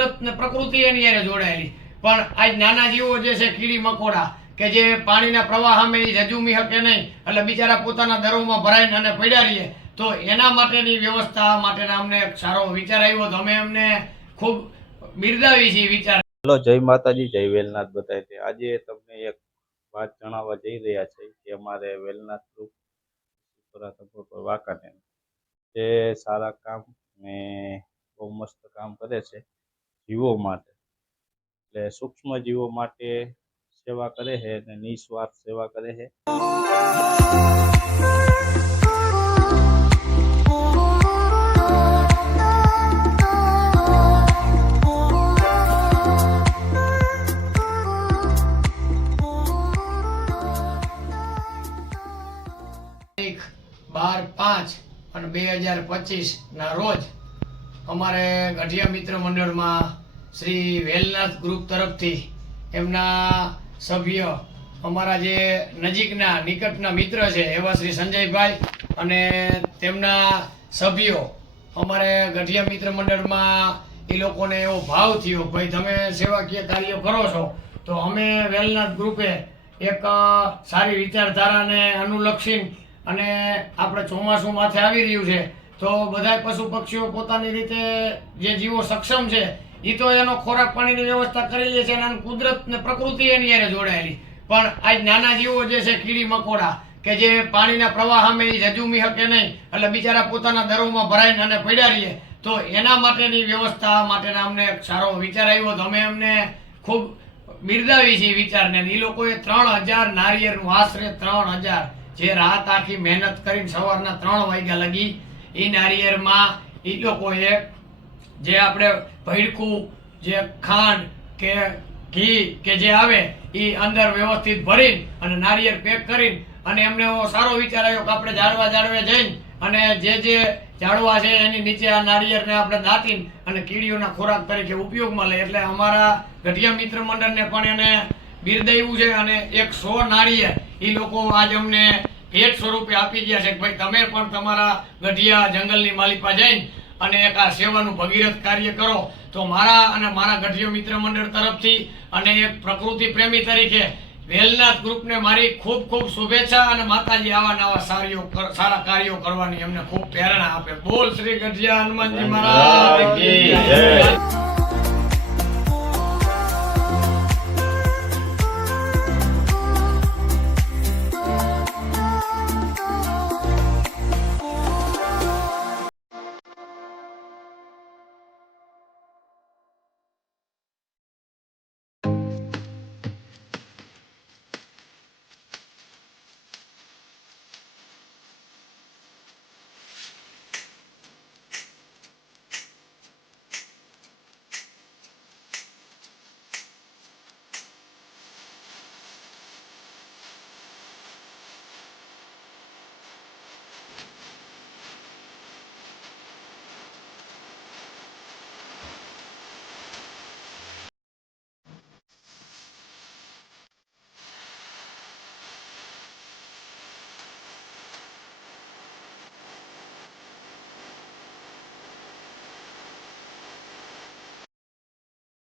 કુદરત ને પ્રકૃતિ એની હારે જોડાયેલી, પણ આજ નાના જીવો જે છે કીડી મકોડા કે જે પાણીના પ્રવાહ સામે જજુમી શકે નહીં, એટલે બિચારા પોતાના દરોમાં ભરાઈને અને પડ્યા રહીએ, તો એના માટેની વ્યવસ્થા માટેના અમને એક સારો વિચાર આવ્યો, તો અમે એમને ખૂબ બિરદાવી છે વિચાર. હેલો, જય માતાજી, જય વેલનાથ બધાય. આજે તમને એક વાત જણાવવા જઈ રહ્યા છે કે અમારે વેલનાથ ગ્રુપ વાંકાનેર જે સારા કામ ને બહુ મસ્ત કામ કરે છે જીવો માટે, એટલે સૂક્ષ્મ જીવો માટે સેવા કરે છે અને નિસ્વાર્થ સેવા કરે છે. તારીખ 12/5/2025 રોજ અમારે ગઢિયા મિત્ર મંડળમાં શ્રી વેલનાથ ગ્રુપ તરફથી એમના સભ્ય, અમારા જે નજીકના નિકટના મિત્ર છે એવા શ્રી સંજયભાઈ અને તેમના સભ્યો, અમારે ગઢિયા મિત્ર મંડળમાં એ લોકોને એવો ભાવ થયો ભાઈ તમે સેવાકીય કાર્ય કરો છો, તો અમે વેલનાથ ગ્રુપે એક સારી વિચારધારાને અનુલક્ષીને અને આપણે ચોમાસું માથે આવી રહ્યું છે, તો બધા પશુ પક્ષીઓ પોતાની રીતે જે જીવો સક્ષમ છે એ તો એનો ખોરાક પાણીની વ્યવસ્થા કરી લે છે અને કુદરત ને પ્રકૃતિ એની હારે જોડાયેલી, પણ આજ નાના જીવો જે છે કીડી મકોડા કે જે પાણીના પ્રવાહ સામે જજુમી શકે નહીં, એટલે બિચારા પોતાના દરોમાં ભરાઈને અને પડ્યા રહીએ, તો એના માટેની વ્યવસ્થા માટેના અમને એક સારો વિચાર આવ્યો, તો અમે એમને ખૂબ બિરદાવી છે વિચારને. એ લોકોએ 3000 નારિયેળનું, આશરે 3000 જે રાત આખી મહેનત કરીને સવારના 3 વાગ્યા લગી એ નારિયેળમાં એ લોકોએ જે આપણે ભૈડકું, જે ખાંડ કે ઘી કે જે આવે એ અંદર વ્યવસ્થિત ભરીને અને નારિયેળ પેક કરીને, અને એમને એવો સારો વિચાર આવ્યો કે આપણે ઝાડવે જઈને અને જે ઝાડવા છે એની નીચે આ નારિયેળને આપણે દાટીને અને કીડીઓના ખોરાક તરીકે ઉપયોગમાં લે, એટલે અમારા ગઢિયા મિત્ર મંડળને પણ એને બિરદાવ્યું છે અને 100 નાળિયેર એ લોકો આજ અમને ભેટ સ્વરૂપે આપી ગયા છે કે ભાઈ તમે પણ તમારા ગઢિયા જંગલની માલિપા જઈને અને એક આ સેવાનું ભગીરથ કાર્ય કરો. તો મારા અને મારા ગઢિયા મિત્ર મંડળ તરફથી અને એક પ્રકૃતિ પ્રેમી તરીકે વેલનાથ ગ્રુપને મારી ખૂબ ખૂબ શુભેચ્છા, અને માતાજી આવા નવા સારા કાર્યો કરવાની અમને ખૂબ પ્રેરણા આપે. બોલ શ્રી ગઢિયા હનુમાનજી મહારાજ કી જય.